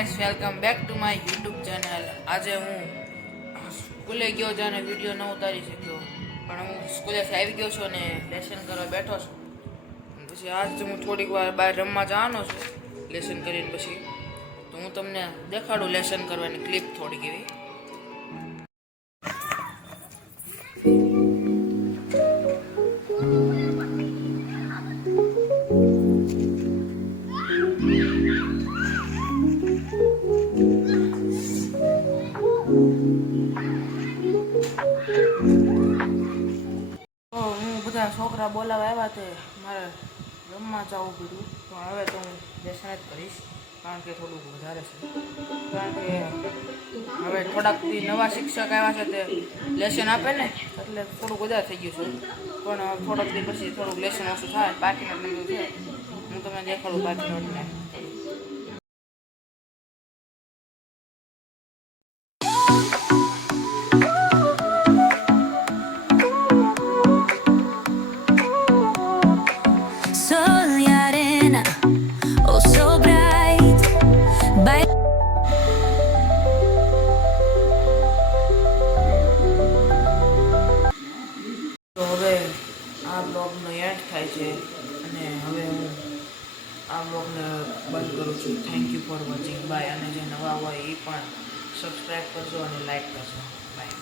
Guys welcome back to my YouTube channel. આજે હું સ્કૂલે ગયો જાને વિડીયો ન ઉતારી શક્યો, પણ હું સ્કૂલેથી આવી ગયો છું અને લેસન કરવા બેઠો છું। પછી આજ હું થોડીક વાર બહાર રમવા જવાનો છું લેસન કરીને પછી, તો હું તમને દેખાડું લેસન કરવાની ક્લિપ થોડીક એવી। બધા છોકરા બોલાવા આવ્યા તે મારે રમવા જવું પડ્યું, પણ હવે તો હું લેસન જ કરીશ, કારણ કે થોડુંક વધારે છે। કારણ કે હવે થોડાક નવા શિક્ષક આવ્યા છે તે લેસન આપે ને, એટલે થોડુંક વધારે થઈ ગયું છે, પણ થોડાક દી પછી થોડુંક લેસન ઓછું થાય। બાકી નોટ છે હું તમને દેખાડું બાકી નોટને। તો હવે આ બ્લોગનો એન્ડ થાય છે અને હવે હું આ બ્લોગને બંધ કરું છું। Thank you for watching, bye. અને જે નવા હોય એ પણ સબસ્ક્રાઈબ કરજો અને લાઈક કરજો, બાય।